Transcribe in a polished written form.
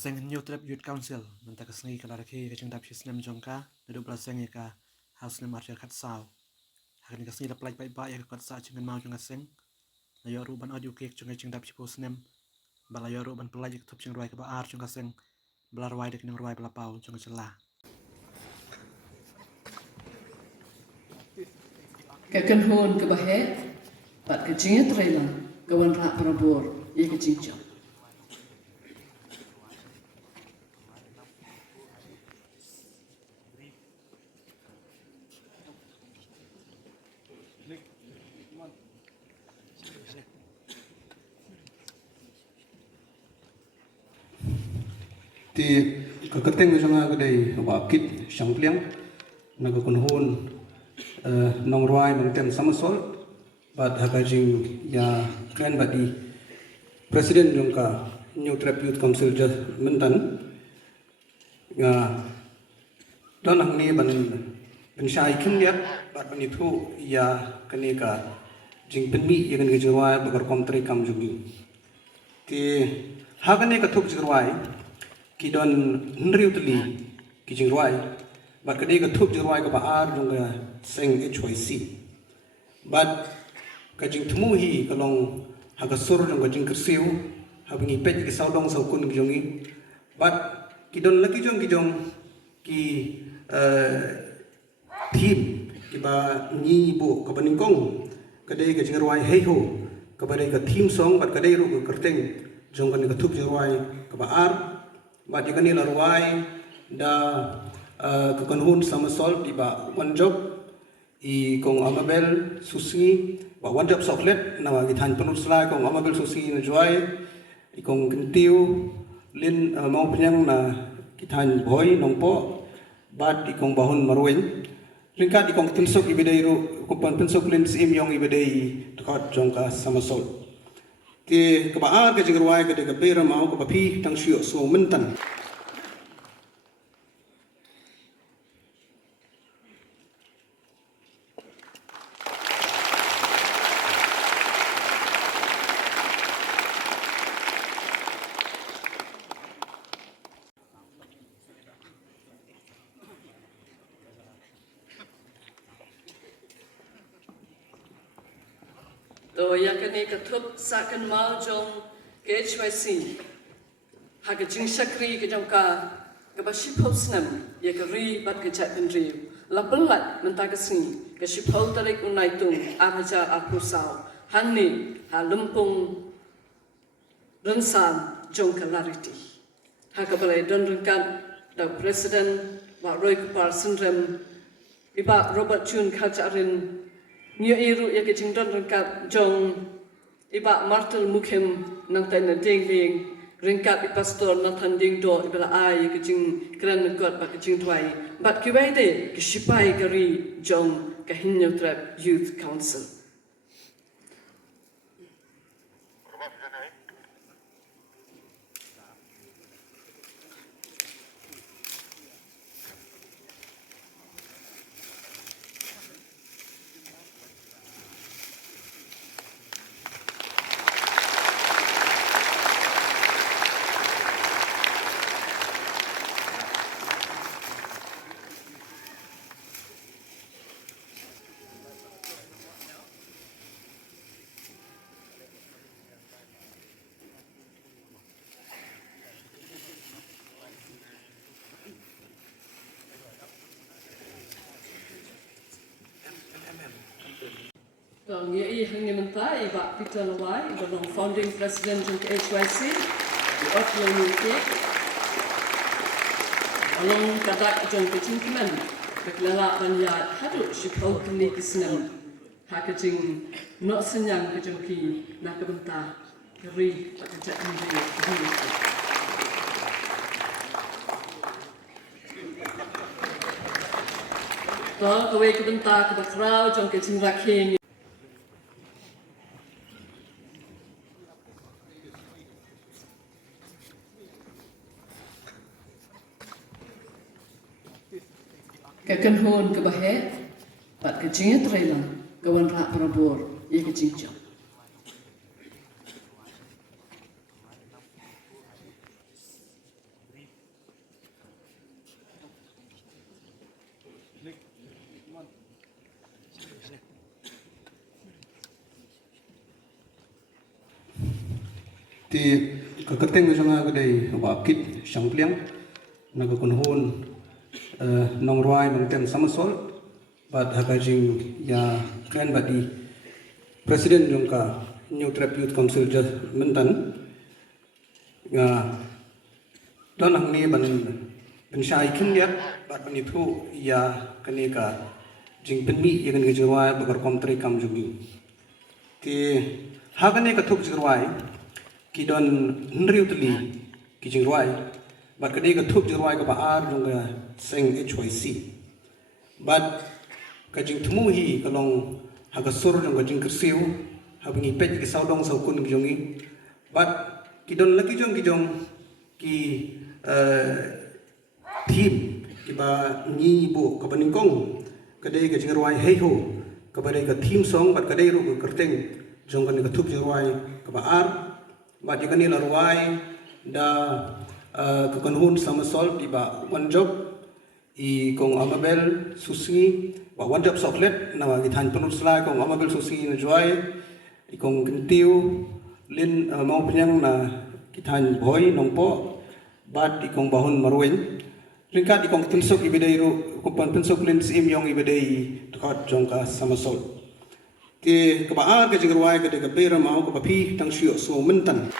Seng New Trap Youth Council mentah ke Sngi kalau lagi ke Seng dapat Snem jongka duduk belah Seng ka House Snem archer kat sau hari ke Sngi dapat baik baik ke kat sau jangan mau jongka Seng ayo ruban audio cake jongka Seng dapat Snem balayo ruban pelaj ke Thup Jingrwai ke baar jongka Seng belar wai dek Jingrwai bela pau jongka celah Kakan hon ke bahe pat ke jingat railan kawan rak perabor ye ke jingjang thì cái tên người trong cái đây bảo kít sáng liang nó có con hôn nong roi nong tem samasol but hakajing ya klan badi president trong cả new trap youth council just mentan ya don hang ni ban shai kim ya but ban itu ya kani ka jing penmi ya kan gejawai bakar kontri kam jugi thì hakane ka thuk jawai ki don nriu tli ki Jingrwai but kadai ka Thup Jingrwai ka baar jong ka Seng HYC but ka jing thumu hi ka long ha ka sur jong ka jing kersiu ha bingi pet ki saudong sau kun ki jongi but ki don laki jong ki thim ki ba ni bo ka baning kong kadai ka Jingrwai hei ho ka badai ka thim song but kadai ru ka kerteng jong ka Thup Jingrwai ka baar but di kanila ruai da kekanhun sama sol di ba one job I kong amabel susi ba one job chocolate na gi than panut slai kong amabel susi na joy I kong kentiu lin mau penyang na gi than boy nongpo but I kong bahun marwen ringkat I kong pensok ibedai ru kumpan pensok lin sim yong ibedai dekat jongka sama sol ti kebaa ke Jingrwai ke de bera mau ke papi tang sio so mentan to yakani ka Thup sakan mau jong ke HYC ha ke jing sakri ke jong ka ba shipho Snem ye ke ri bat ke chat pendri la pelat mentah ke Sngi ke shipho tarik unai tung aja aku sau hanni ha lempung rensan jong ka lariti ha ka balai don rengkat da president ba roi kupar sendrem iba Robert Chun kacarin New Iru ya ke jingdon rengkat jong iba martel mukhem nang tai na ding ding rengkat I pastor nang tan ding do ibala ai ke jing kran kot ba ke jing twai bat ki wai de ke sipai gari jong ke New Trap Youth Council Tong ye hang ni mentah iba Peter Lawai iba long founding president jong HYC di Auckland UK along kadak jong ke Jingrwai beklala banyat hadu shipau kini ke Snem hakajing no senyang ke jong ki nak bentah keri pakajak ni to kowe ke bentah ke bakrau jong ke Jingrwai Kakan hon ke bahe pat ke jingat railan kawan rak perabor ye ke jingjang ti keteng janga kedai wa kit shampliang naga kunhun nongruai mangten samasol but hakajing ya grand badi president jongka new tribute council just mentan nga don ang ni ban shai kin ya bat ban itu ya kanika jing penmi ya kan Jingrwai bakar komtri kam jugi ti hagane ka thuk Jingrwai ki don nriu tli ki Jingrwai bat kadai ka thuk Jingrwai ka baar jong Seng HYC but ka jing thumu hi kalong haga sur jong ka jing kersiu habingi pet ki saudong saukun ki jongi but ki don laki jong ki team ki ba ni bo ka baningkong kadai ka Jingrwai hei ho ka badai ka team song bat kadai ru ka kerteng jong ka ni ka thuk Jingrwai ka baar but yakani la ruai da ka kanhun sama sol di ba one job i kong amabel susi wa one job chocolate na wa githan panul slai kong amabel susi na joy i kong kentiu lin mau penyang na githan boy nongpo bat i kong bahun marwen ringkat i kong pensok ibedai ru kumpan pensok lin sim yong ibedai dekat jongka sama sol ti ka ba ka Jingrwai ka de ka bera mau ka papi tang sio so mentan